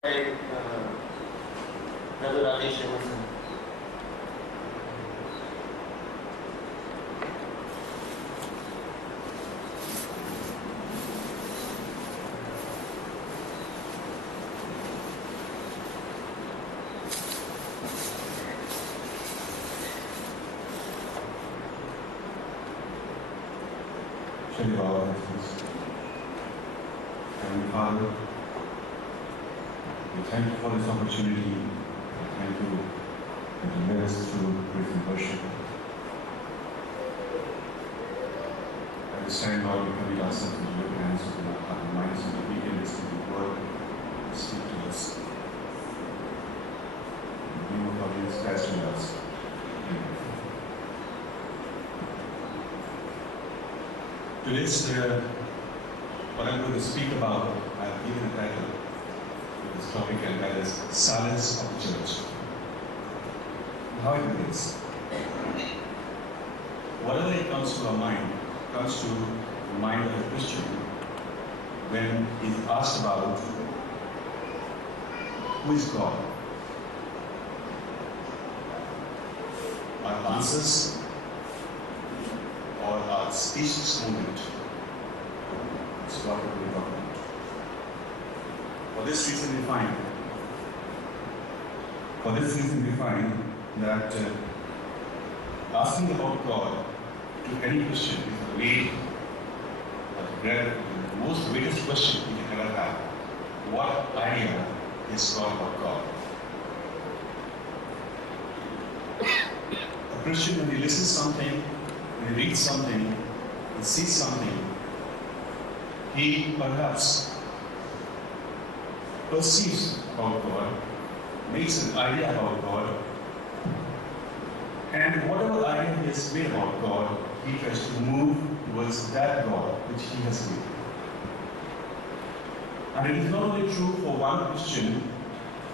Hey, Brother Rajesh Emerson. Shall we bow our heads, please? Heavenly Father, we thank you for this opportunity. We thank you that you led us through praise and worship. At this time, Lord, we commit ourselves into your hands, open our heart and minds, so that we can listen to your word and speak to us. In the name of our Jesus Christ with us. Amen. Today's what I'm going to speak about, I've given a title to this topic, and that is Silence of the Church. How it begins. Whatever it comes to our mind, comes to the mind of a Christian when he's asked about who is God. Our answers or our speechless moment. It's what we're talking about. For this reason we find that asking about God to any Christian is the most greatest question we can ever have. What idea is God about God? A Christian, when he listens something, when he reads something, he sees something, he perhaps perceives about God, makes an idea about God, and whatever idea he has made about God, he tries to move towards that God which he has made. And it is not only true for one Christian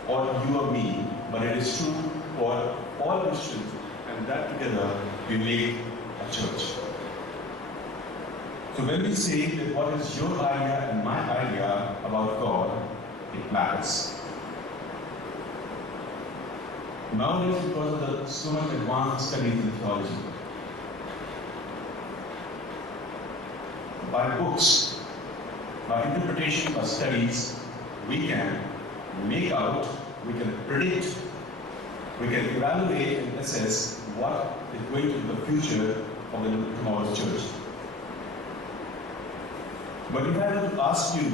or you or me, but it is true for all Christians, and that together we make a church. So when we say that what is your idea and my idea about God, it matters. Nowadays, because of the so much advanced studies in theology, by books, by interpretation, by studies, we can make out, we can predict, we can evaluate and assess what is going to be the future of the tomorrow's church. But if I were to ask you,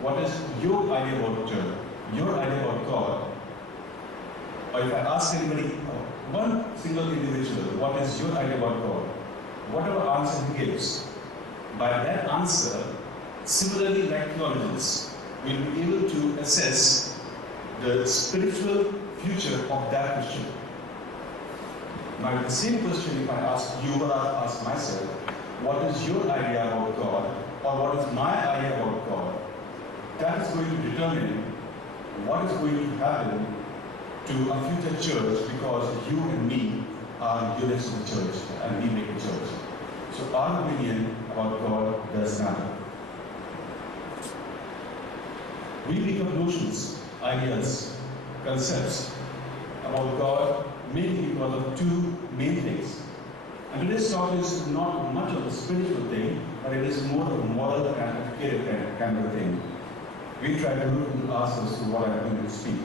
what is your idea about church, your idea about God, or if I ask anybody, one single individual, what is your idea about God, whatever answer he gives, by that answer, similarly like theologians, will be able to assess the spiritual future of that Christian. Now, the same question, if I ask you or I ask myself, what is your idea about God, or what is my idea about God, that is going to determine what is going to happen to a future church, because you and me are units of the church and we make a church. So our opinion about God does matter. We make up notions, ideas, concepts about God mainly because of two main things. And today's talk is not much of a spiritual thing, but it is more of a moral and educative kind of a thing. We try to look into answers to what I'm going to speak.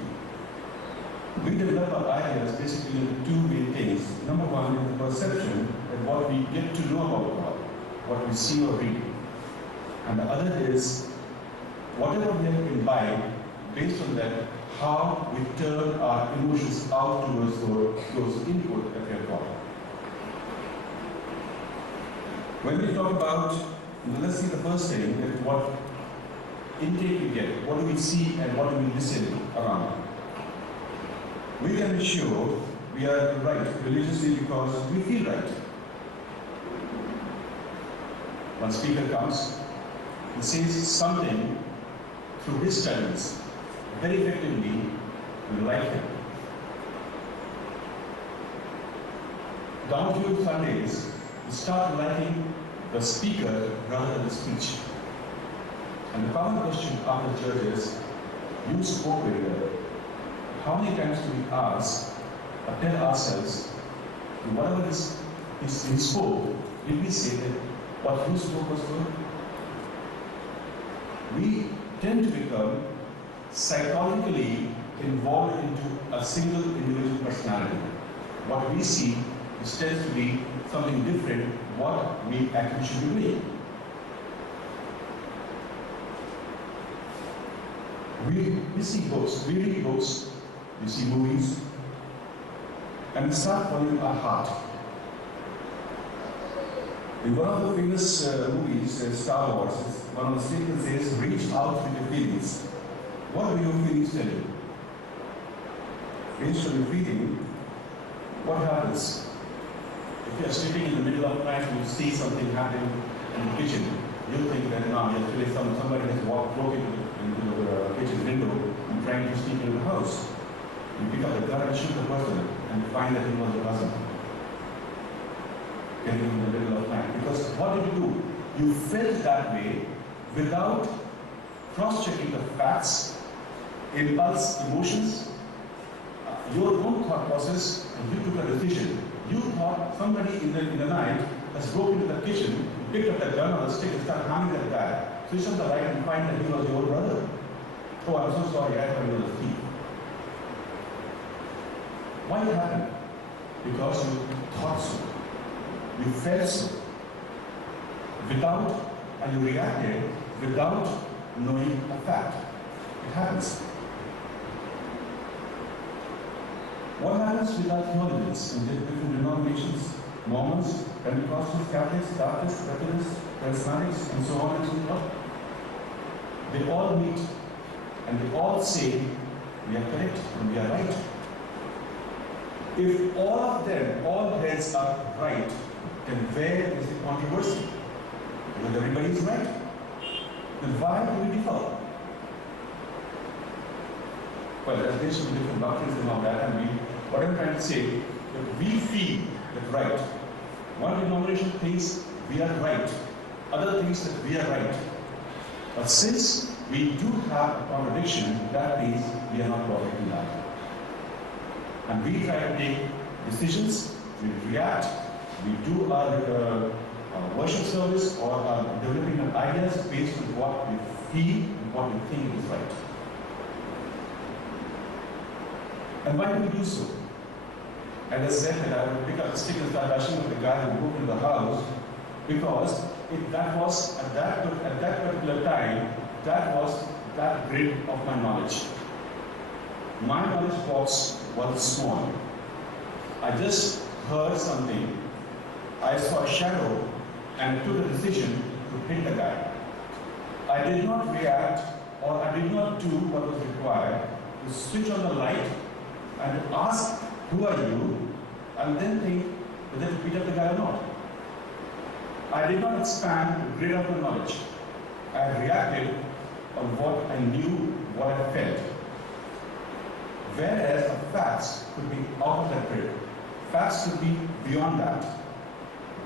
We develop our ideas basically into two main things. Number one is the perception that what we get to know about God, what we see or read. And the other is whatever we have imbibed, based on that, how we turn our emotions out towards those input that we have got. When we talk about, let's see the first thing, that what intake we get, what do we see and what do we listen around. We can be sure we are right religiously because we feel right. One speaker comes, he says something through his studies, very effectively, we like him. Down to Sundays, we start liking the speaker rather than the speech. And the common question after the church is, You spoke very well. How many times do we ask or tell ourselves, whatever he spoke, did we say that what you spoke was good? We tend to become psychologically involved into a single individual personality. What we see tends to be something different what we actually should be doing. We see books, we read books, we see movies, and we start following our heart. In one of the famous movies, Star Wars, one of the statements says, reach out with your feelings. What do your feelings tell you? Based on your feeling, what happens? If you are sleeping in the middle of the night and you see something happening in the kitchen, you think that now yesterday somebody has broken into the kitchen window and trying to sneak into the house. You pick up the gun and shoot the person and find that he was your husband. Getting in the middle of the night. Because what did you do? You felt that way without cross-checking the facts, impulse, emotions, your own thought process, and you took a decision. You thought somebody in the night has broken into the kitchen, picked up the gun or the stick and started hammering at the guy. Switch on the light and find that he was your brother. Oh, I'm so sorry, I thought he was a thief. Why it happened? Because you thought so. You felt so. And you reacted without knowing a fact. It happens. What happens with our theologians in different denominations? Mormons, Pentecostals, Catholics, Baptists, Methodists, Charismatics, and so on and so forth. They all meet and they all say, we are correct and we are right. If all of them, all heads are right, then where is the controversy? Because everybody is right. Then why do we differ? Well, there's some different doctrines and all that, and what I'm trying to say, that we feel that right. One denomination thinks we are right, other thinks that we are right. But since we do have a contradiction, that means we are not perfect in that. And we try to take decisions, we react, we do our worship service or our developing of ideas based on what we feel and what we think is right. And why do we do so? And as I said, I would pick up the stick and start bashing at the guy who broke into the house, because that was, at that particular time, that was that grid of my knowledge. My knowledge box was small. I just heard something, I saw a shadow, and took a decision to hit the guy. I did not react, or I did not do what was required, to switch on the light and ask, who are you? And then think whether to beat up the guy or not. I did not expand the grid of my knowledge. I reacted on what I knew, what I felt. Whereas the facts could be out of that grid. Facts could be beyond that.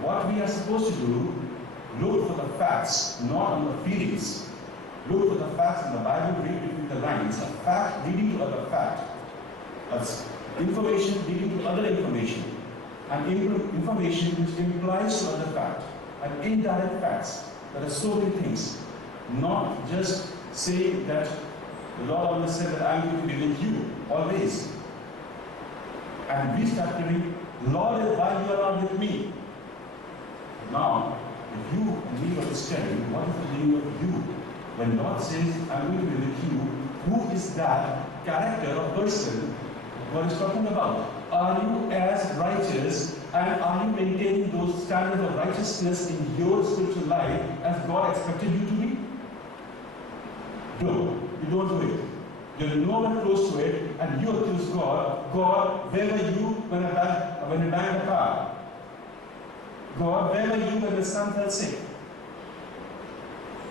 What we are supposed to do, look for the facts, not on the feelings. Look for the facts in the Bible, read between the lines. A fact leading to other fact. Information leading to other information. And information which implies to other fact. And indirect facts. There are so many things. Not just saying that the Lord always said that I am going to be with you, always. And we start giving, Lord, why you are not with me? Now, if you and me were studying, what is the meaning of you? When God says, I'm going to be with you, who is that character or person God is talking about? Are you as righteous and are you maintaining those standards of righteousness in your spiritual life as God expected you to be? No, you don't do it. You're nowhere close to it, and you accuse God. God, where were you when you banged the car? God, where were you when the son fell sick?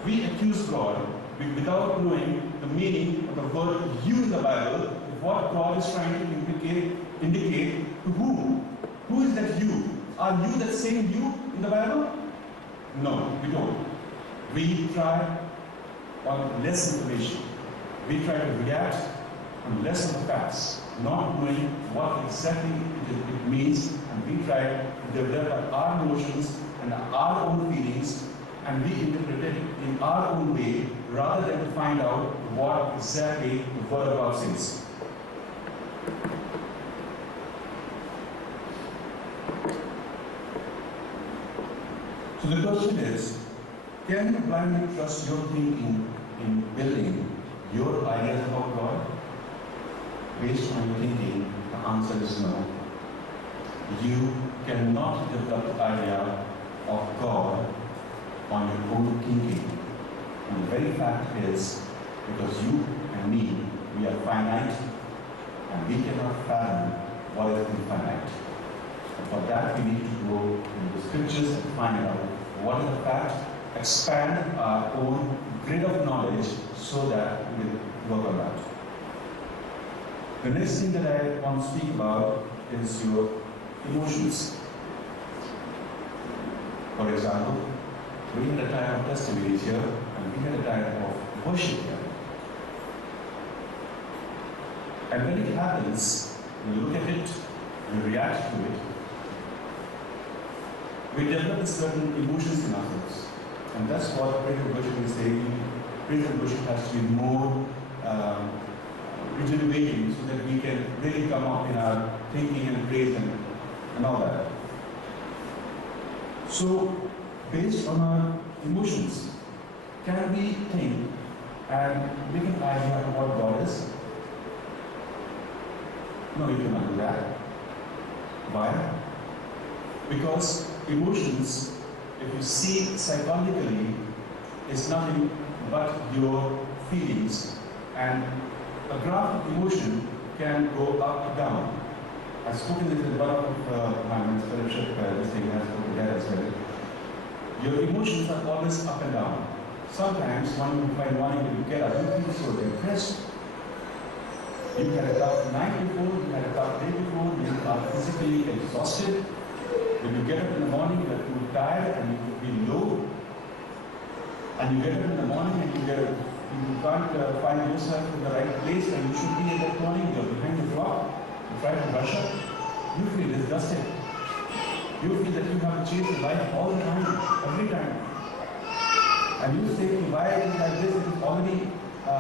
We accuse God without knowing the meaning of the word you in the Bible, what God is trying to indicate to whom. Who is that you? Are you that same you in the Bible? No, we don't. We try on less information. We try to react on less of the facts, not knowing what exactly it means, and we try to develop our emotions and our own feelings, and we interpret it in our own way, rather than to find out what exactly the Word of God says. So the question is, can you blindly trust your thinking in building your ideas about God? Based on your thinking, the answer is no. You cannot develop the idea of God on your own thinking. And the very fact is, because you and me, we are finite, and we cannot fathom what is infinite. And for that, we need to go into the scriptures and find out what is the fact, expand our own grid of knowledge so that we will work on that. The next thing that I want to speak about is your emotions. For example, we had a time of testimonies here, and we had a time of worship here. And when it happens, we look at it, we react to it, we develop certain emotions in ourselves. And that's what praise and worship is saying. Praise and worship has to be more rejuvenating so that we can really come up in our thinking and praise and all that. So, based on our emotions, can we think and make an idea of what God is? No, you cannot do that. Why? Because emotions, if you see psychologically, is nothing but your feelings, and a graph of emotion can go up or down. I've spoken this in one of my men's fellowship, this thing has spoken there as well. Your emotions are always up and down. Sometimes one morning when you get up, you feel so depressed. You had a tough night before, you had a tough day before, you are physically exhausted. When you get up in the morning, you are too tired and you feel low. And you get up in the morning and you can't find yourself in the right place and you should be at that morning, you're behind the clock, you try to rush up, you feel disgusted. You feel that you have to chase the life all the time, every time. And you say, why is it like this? It is already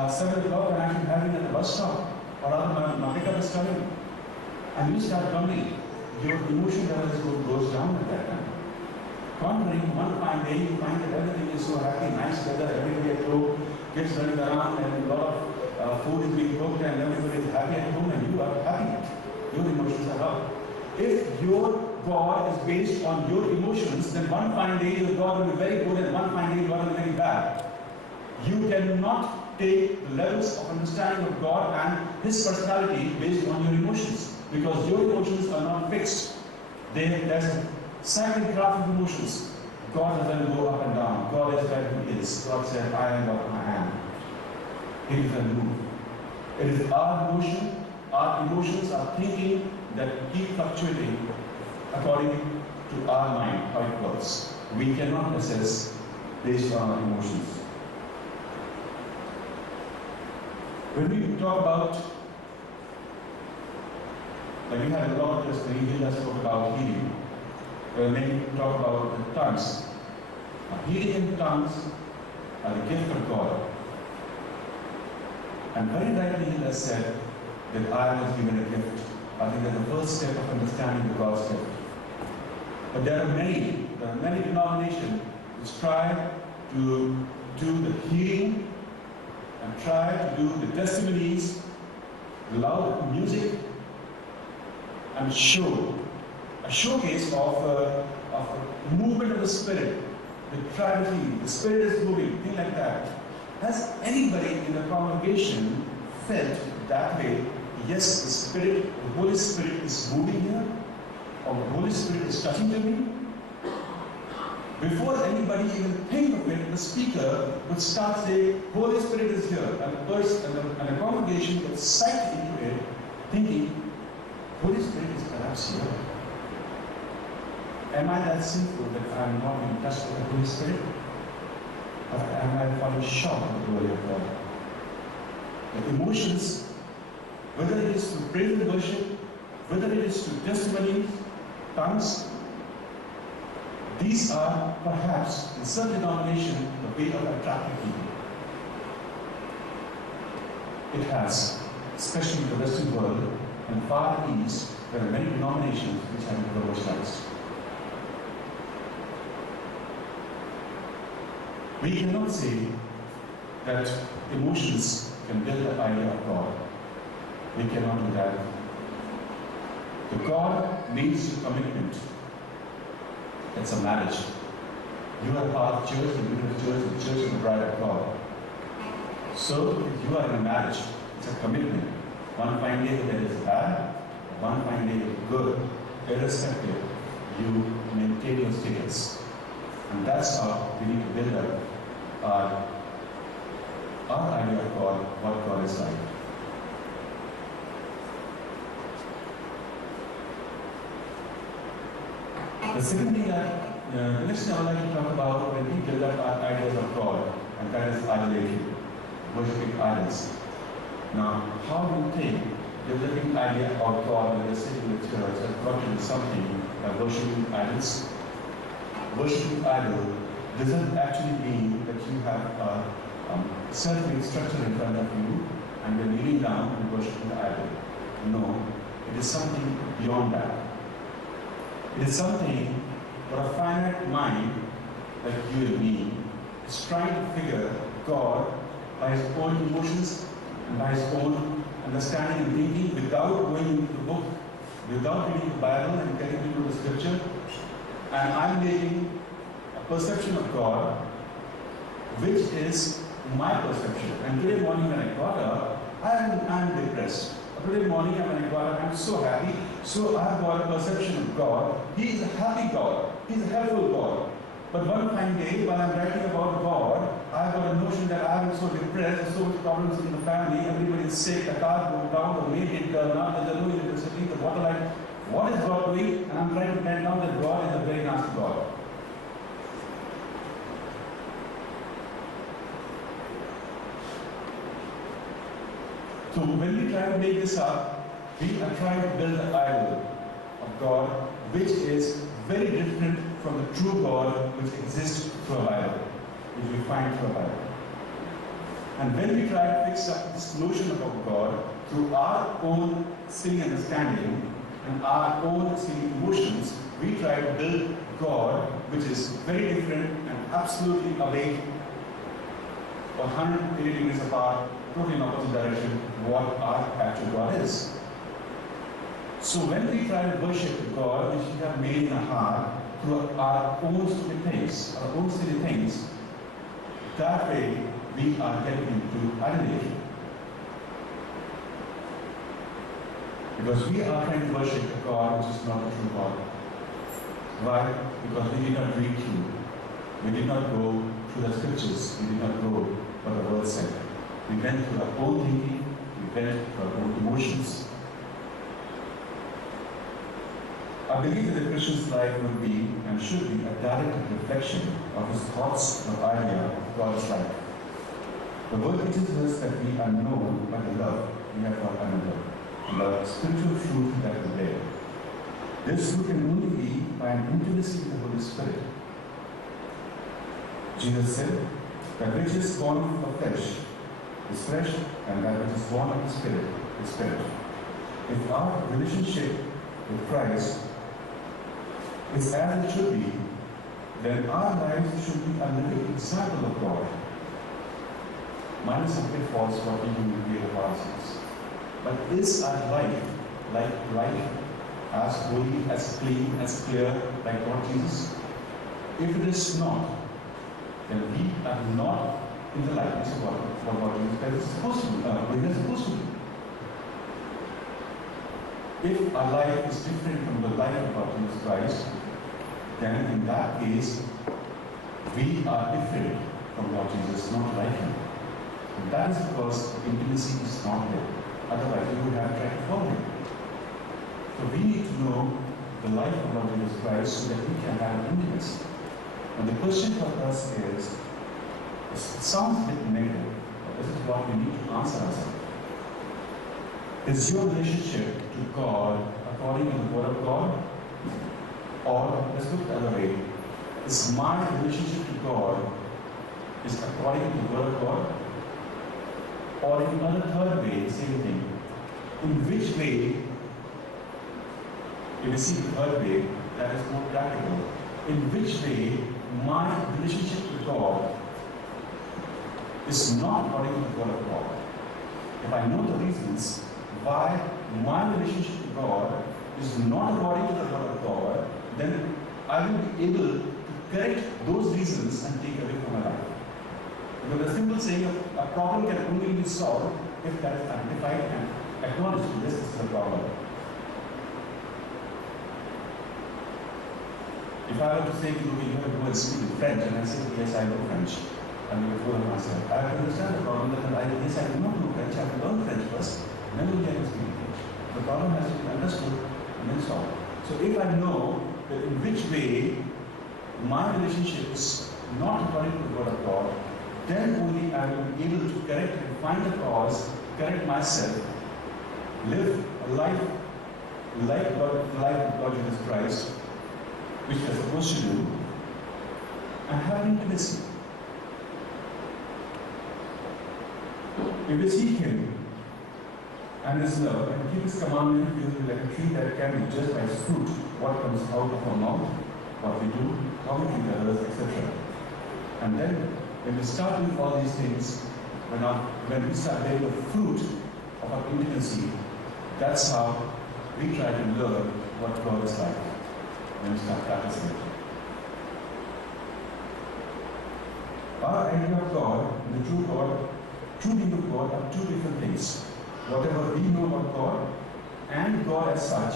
7 o'clock and I should have it at the bus stop. Or rather, my pickup is coming. And you start grumbling. Your emotion level goes down at that time. Contrary, one fine day you find that everything is so happy, nice weather, everybody at home, kids running around, and a lot of food is being cooked, and everybody is happy at home, and you are happy. Your emotions are up. If your God is based on your emotions, then one fine day your God will be very good, and one fine day your God will be very bad. You cannot take the levels of understanding of God and His personality based on your emotions, because your emotions are not fixed. There's a cyclic graph of emotions. God doesn't go up and down. God is where He is. God said, I am what I am. He doesn't move. It is our emotion, our emotions, our thinking that keep fluctuating according to our mind, how it works. We cannot assess based on our emotions. When we talk about, like we had a lot of this, we just spoke about healing. Many talk about the tongues. Now, healing in tongues are the gift of God. And very rightly He has said that I was given a gift. I think that's the first step of understanding the God's gift. But there are many denominations which try to do the healing and try to do the testimonies, loud music, and show. A showcase of a movement of the Spirit. The tragedy, the Spirit is moving, things like that. Has anybody in the congregation felt that way? Yes, the Spirit, the Holy Spirit is moving here, or the Holy Spirit is touching to me. Before anybody even think of it, the speaker would start saying, Holy Spirit is here, and the person and the congregation gets psyched into it, thinking, Holy Spirit is perhaps here. Am I that sinful that I am not in touch with the Holy Spirit? Or am I falling short of the glory of God? The emotions, whether it is to praise and worship, whether it is to testimony, tongues, these are perhaps in some denomination the way of attracting people. It has, especially in the Western world and Far East, there are many denominations which have been revolutionized. We cannot say that emotions can build the idea of God. We cannot do that. The God needs a commitment. It's a marriage. You are part of church, the beautiful church, the church is the bride of God. So, if you are in a marriage, it's a commitment. One fine day there is bad, one fine day good. Irrespective, you maintain your status. And that's how we need to build up our idea of God, what God is like. The second thing that next thing I would like to talk about when we build up our ideas of God, and that is idolatry, worshipping idols. Now, how do you think developing idea of God when you're sitting in the church has got to do something by worshiping idols? Worshipping idol doesn't actually mean that you have a certain structure in front of you and you're kneeling down and worshiping the idol. No, it is something beyond that. It is something for a finite mind like you and me is trying to figure God by his own emotions and by his own understanding and thinking without going into the book, without reading the Bible and getting into the scripture. And I'm making a perception of God which is my perception. And today morning when I got up, I'm depressed. Today morning when I got up, I'm so happy. So I've got a perception of God. He is a happy God. He's a helpful God. But one fine day, while I'm writing about God, I've got a notion that I'm so depressed, there's so much problems in the family, everybody is sick, the car broke down, the maid didn't turn up, there's no electricity, the water line. What is God doing? And I'm trying to bend down that God is a very nasty God. So when we try to make this up, we are trying to build an idol of God which is very different from the true God which exists through a Bible, which we find through a Bible. And when we try to fix up this notion about God through our own silly understanding and our own silly emotions, we try to build God which is very different and absolutely away 180 degrees apart, totally in opposite direction what our actual God is. So when we try to worship God which we have made in our heart through our own stupid things, our own silly things, that way we are getting into idolatry. Because we are trying to worship a God which is not a true God. Why? Because we did not read through. We did not go through the scriptures. We did not go what the word said. We went through our own thinking. We went through our own emotions. I believe that the Christian's life will be and should be a direct reflection of his thoughts or idea of God's life. The word teaches us that we are known by the love we have for another, and the spiritual fruit that we bear. This fruit can only be by an intimacy with the Holy Spirit. Jesus said, that which is born of flesh is flesh, and that which is born of the Spirit is spirit. If our relationship with Christ is as it should be, then our lives should be a living example of God. Minus some pitfalls for even we create ourselves. But is our life like as holy, as clean, as clear like God Jesus? If it is not, then we are not in the likeness of what Jesus Christ is supposed to be, we are supposed to be. If our life is different from the life of God Jesus Christ, then in that case, we are different from Lord Jesus, not like him. And that is because intimacy is not there. Otherwise, we would have tried to follow him. So we need to know the life of Lord Jesus Christ so that we can have intimacy. And the question for us is, it sounds a bit negative, but this is what we need to answer ourselves. Is your relationship to God according to the Word of God? Or, let's look the other way. Is my relationship to God is according to the Word of God? Or in another third way, same thing. In which way, if you see the third way, that is more practical. In which way my relationship to God is not according to the Word of God? If I know the reasons why my relationship to God is not according to the Word of God, then I will be able to correct those reasons and take away from my life. Because the simple saying of a problem can only be solved if that is identified and acknowledged. This is the problem. If I were to say to you, you have to go and speak in French, and I say, yes, I know French, and you will go myself. I have to understand the problem that yes, I do not know French, I have to learn French first, and then only I can speak French. The problem has to be understood and then solved. So if I know that in which way my relationship is not according to the Word of God, then only I will be able to correct and find the cause, correct myself, live a life like God, the life of God Jesus Christ, which we are supposed to do, and have intimacy. If we seek Him and His love and keep His commandment, we will be like a tree that can be judged by its fruit, what comes out of our mouth, what we do, how we treat others, etc. And then, when we start doing all these things, when we start bearing the fruit of our intimacy, that's how we try to learn what God is like. When we start practicing it. Our idea of God and the true being of God are two different things. Whatever we know about God and God as such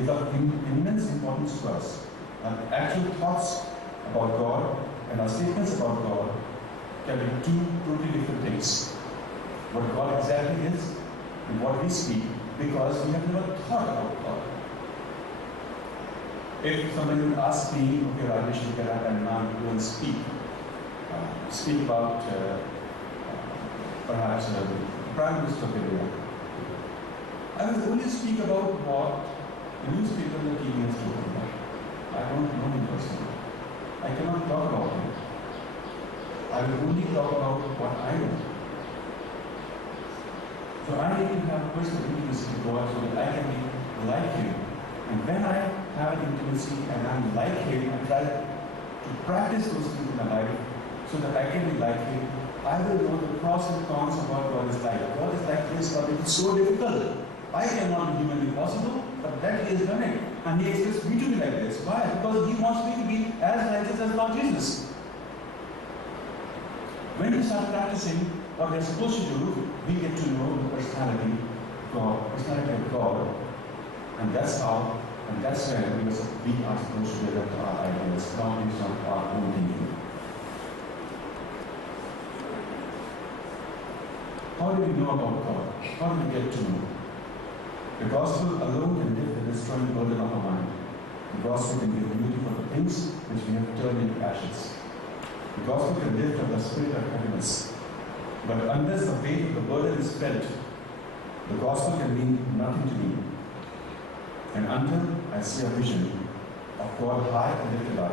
is of immense importance to us. Our actual thoughts about God and our statements about God can be two totally different things. What God exactly is and what we speak, because we have never thought about God. If somebody would ask me, okay, Rajesh, you get up and now go and speak about perhaps the Prime Minister of India, I will only speak about what the newspaper and the TV has told me. I don't know him personally. I cannot talk about him. I will only talk about what I know. So I need to have personal intimacy with God so that I can be like Him. And when I have an intimacy and I'm like Him, I try to practice those things in my life so that I can be like Him, I will know the pros and cons of what God is like. God is like this, but it's so difficult. I cannot be humanly possible, but that He has done it. And He expects me to be like this. Why? Because He wants me to be as righteous as Lord Jesus. When we start practicing what we're supposed to do, we get to know the personality of God, and that's how, and that's when we are supposed to develop our ideas, not based on our own thinking. How do we know about God? How do we get to know? The gospel alone can lift the destroying burden of our mind. The gospel can give beauty for the things which we have turned into ashes. The gospel can lift up the spirit of heaviness. But unless the weight of the burden is felt, the gospel can mean nothing to me. And until I see a vision of God high and lifted up,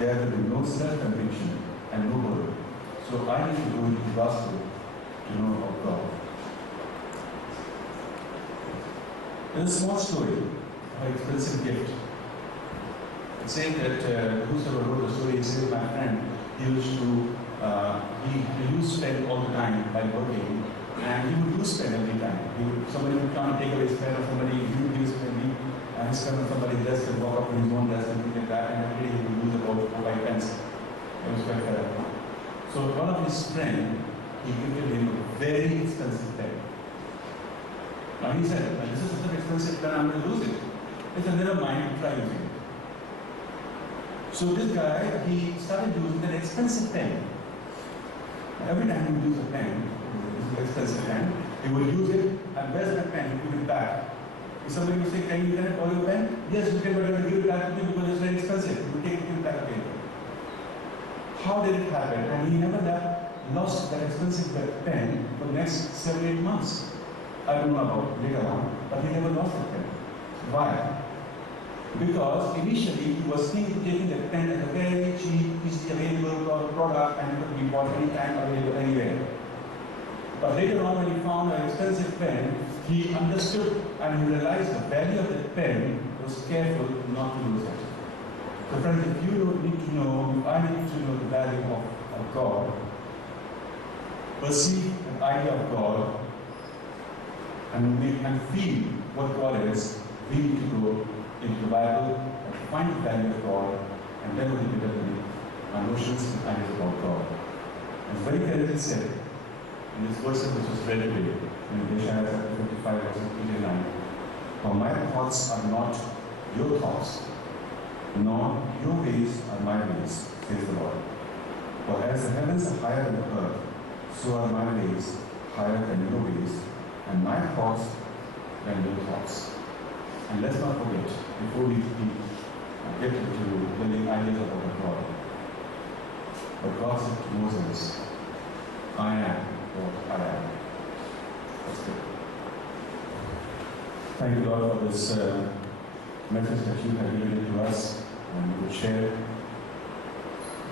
there will be no self-conviction and no burden. So I need to go into the gospel to know about God. There's a small story of an expensive gift. It's saying that whosoever wrote the story, he said, my friend, he used to spend all the time by working, and he would lose spend every time. Somebody would come and take away his pen, or somebody he would use spending, and his pen on somebody's desk and walk up to his own desk and things like that, and every day he would lose about 4 or 5 pence. It was quite terrible. So one of his friends, he gifted him a very expensive pen. Now he said, this is such an expensive pen, I'm going to lose it. He said, never mind, try using it. So this guy, he started using that expensive pen. Every time he would use a pen, this is an expensive pen, he would use it, and where's my pen? He put it back. If somebody would say, can you borrow your pen? Yes, you can, but you have to give it back to me because it's very expensive. You take it back again. How did it happen? And he never lost that expensive pen for the next 7 or 8 months. I don't know about later on, but he never lost that pen. Why? Because initially he was taking the pen as a very cheap, easily available product and it could be bought anytime, available anywhere. But later on, when he found an expensive pen, he understood and he realized the value of the pen, was careful not to lose it. So friends, if you need to know, if I need to know the value of God, perceive an idea of God, and feel what God is, we need to go into the Bible and find the value of God, and then we will develop our notions and ideas about God. As very clearly said in this verse which was read today, in Isaiah chapter 55, verses 8 and 9, for my thoughts are not your thoughts, nor your ways are my ways, says the Lord. For as the heavens are higher than the earth, so are my ways higher than your ways, and my thoughts than your thoughts. And let's not forget, before we get into building ideas about God, but God said to Moses, I am what I am. That's good. Thank you, Lord, for this message that you have given to us, and you will share,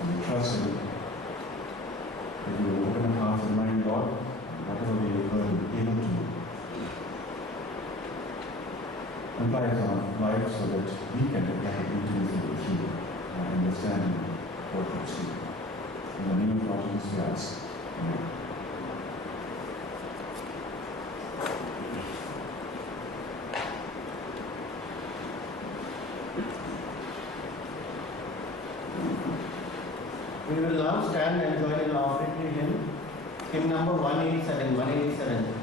and we trust in that you will open our hearts and mind, Lord, and whatever we have heard, we able to apply it on our life so that we can have intimacy with you and understand what you see. In the name of God, Jesus, we ask. Amen. We will now stand and join in offering to hymn number 187.